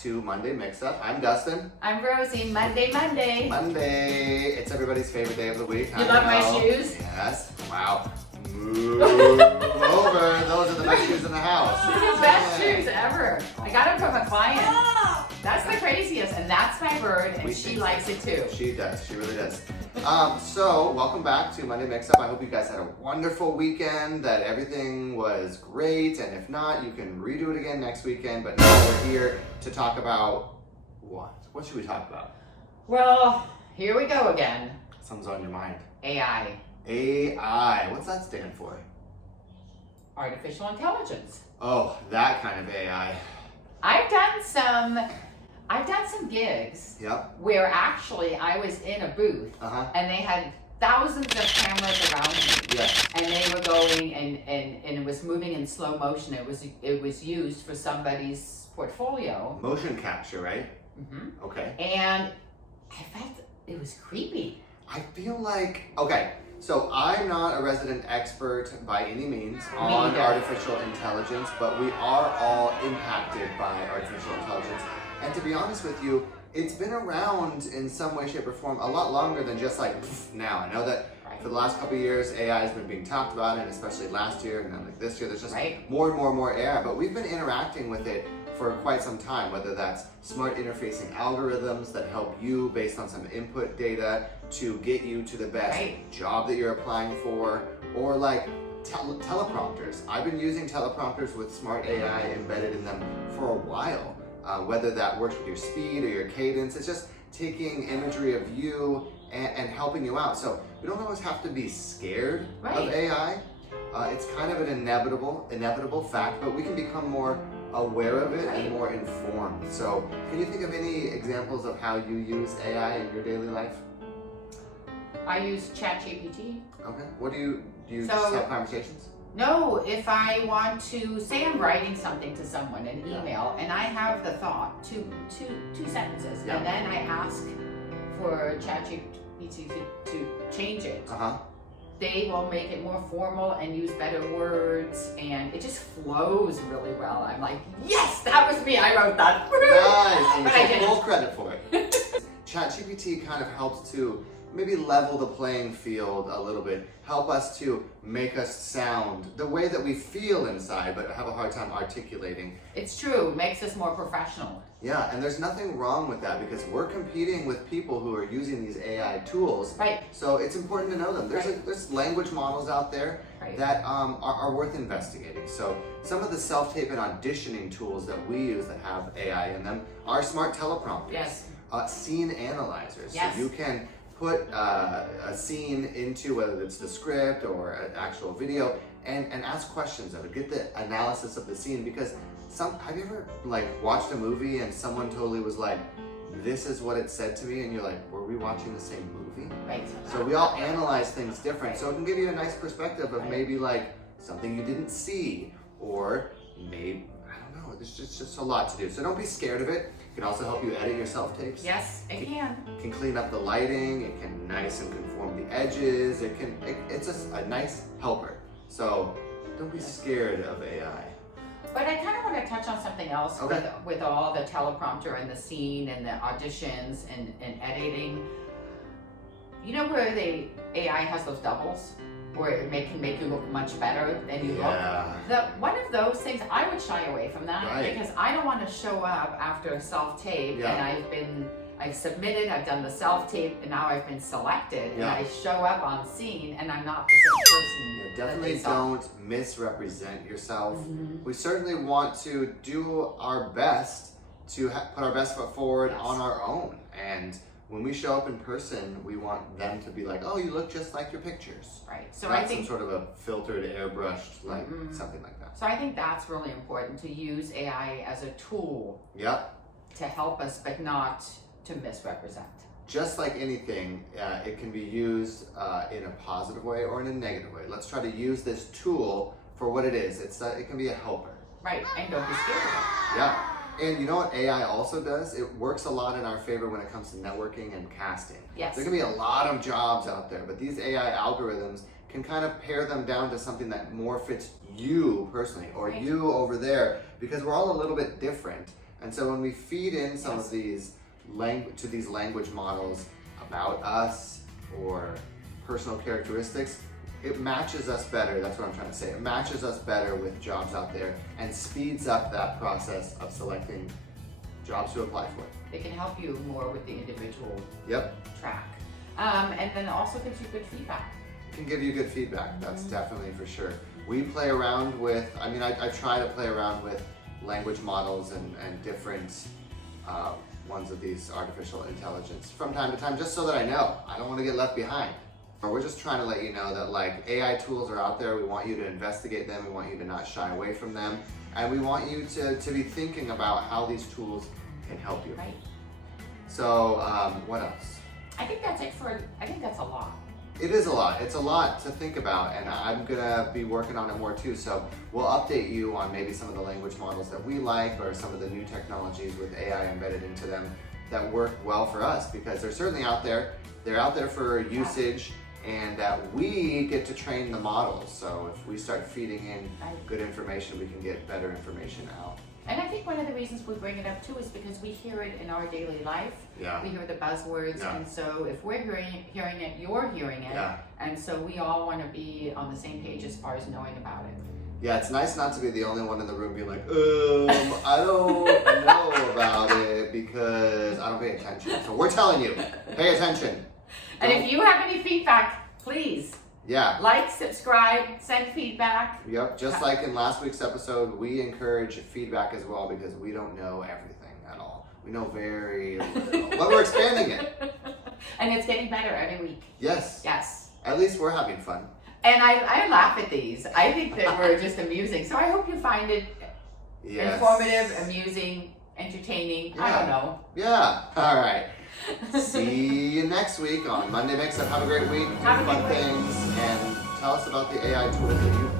to Monday Mix-Up. I'm Dustin. I'm Rosie. Monday. Monday. It's everybody's favorite day of the week. You love my shoes? Yes. Wow. Move over. Those are the best shoes in the house. These are the best shoes ever. I got them from a client. That's the craziest, and that's my bird, and she likes it too. She does. She really does. So, welcome back to Monday Mix-Up. I hope you guys had a wonderful weekend, that everything was great, and if not, you can redo it again next weekend. But now we're here to talk about what? What should we talk about? Well, here we go again. Something's on your mind. AI. AI. What's that stand for? Artificial intelligence. Oh, that kind of AI. I've done some gigs where actually I was in a booth and they had thousands of cameras around me. Yes. And they were going and it was moving in slow motion. It was used for somebody's portfolio. Motion capture, right? Mm-hmm. Okay. And I felt it was creepy. I feel like, okay, so I'm not a resident expert by any means on artificial intelligence, but we are all impacted by artificial intelligence. And to be honest with you, it's been around in some way, shape, or form a lot longer than just like now. I know that for the last couple of years, AI has been being talked about, and especially last year and then like this year, there's just more and more AI. But we've been interacting with it for quite some time, whether that's smart interfacing algorithms that help you based on some input data to get you to the best job that you're applying for, or like teleprompters. I've been using teleprompters with smart AI embedded in them for a while. Whether that works with your speed or your cadence, it's just taking imagery of you and helping you out. So we don't always have to be scared of AI. It's kind of an inevitable fact, but we can become more aware of it and more informed. So can you think of any examples of how you use AI in your daily life? I use ChatGPT. Okay. What do you just have conversations? No, if I want to say I'm writing something to someone, an email, and I have the thought, two sentences, and then I ask for ChatGPT to change it. They will make it more formal and use better words, and it just flows really well. I'm like, yes, that was me. I wrote that. Nice, and you take full credit for it. ChatGPT kind of helps to maybe level the playing field a little bit, help us to make us sound the way that we feel inside, but have a hard time articulating. It's true, makes us more professional. Yeah, and there's nothing wrong with that because we're competing with people who are using these AI tools. So it's important to know them. There's language models out there that are worth investigating. So some of the self-tape and auditioning tools that we use that have AI in them are smart teleprompters. Scene analyzers. So you can put a scene into, whether it's the script or an actual video, and ask questions of it, get the analysis of the scene, because have you ever like watched a movie and someone totally was like, this is what it said to me, and you're like, were we watching the same movie? So we all analyze things different, so it can give you a nice perspective of maybe like something you didn't see, or maybe, I don't know, there's just a lot to do. So don't be scared of it. It can also help you edit your self-tapes. Yes, it can. It can clean up the lighting. It can nice and conform the edges. It's just a nice helper. So don't be scared of AI. But I kind of want to touch on something else with all the teleprompter and the scene and the auditions and editing. You know where the AI has those doubles? Where it can make you look much better than you look. One of those things, I would shy away from that because I don't want to show up after a self-tape and I've submitted, I've done the self-tape, and now I've been selected, and I show up on scene and I'm not the same person. Definitely don't misrepresent yourself. We certainly want to do our best to put our best foot forward on our own, and when we show up in person, we want them to be like, oh, you look just like your pictures. So I think some sort of a filtered, airbrushed, like something like that. So I think that's really important, to use AI as a tool to help us, but not to misrepresent. Just like anything, it can be used in a positive way or in a negative way. Let's try to use this tool for what it is. It can be a helper. And don't be scared of it. And you know what AI also does? It works a lot in our favor when it comes to networking and casting. There can be a lot of jobs out there, but these AI algorithms can kind of pare them down to something that more fits you personally, or you over there, because we're all a little bit different. And so when we feed in some of these these language models about us or personal characteristics, it matches us better. That's what I'm trying to say. It matches us better with jobs out there and speeds up that process of selecting jobs to apply for. It can help you more with the individual track. And then also gives you good feedback. It can give you good feedback, that's definitely for sure. We play around with, I try to play around with language models and different ones of these artificial intelligence from time to time, just so that I know. I don't want to get left behind. We're just trying to let you know that like AI tools are out there. We want you to investigate them. We want you to not shy away from them. And we want you to be thinking about how these tools can help you. Right. So what else? I think that's it I think that's a lot. It is a lot. It's a lot to think about, and I'm gonna be working on it more too. So we'll update you on maybe some of the language models that we like or some of the new technologies with AI embedded into them that work well for us, because they're certainly out there. They're out there for usage, and that we get to train the models. So if we start feeding in good information, we can get better information out. And I think one of the reasons we bring it up too is because we hear it in our daily life. Yeah. We hear the buzzwords, and so if we're hearing it, you're hearing it. Yeah. And so we all want to be on the same page as far as knowing about it. Yeah, it's nice not to be the only one in the room being like, I don't know about it because I don't pay attention. So we're telling you, pay attention. And if you have any feedback, please like, subscribe, send feedback. Yep, just like in last week's episode, we encourage feedback as well because we don't know everything at all. We know very little, but we're expanding it. And it's getting better every week. Yes. Yes. At least we're having fun. And I laugh at these. I think that we're just amusing. So I hope you find it informative, amusing, entertaining. I don't know. Yeah. All right. See you next week on Monday Mix Up. Have a great week. Have a fun good week. things, and tell us about the AI tools that you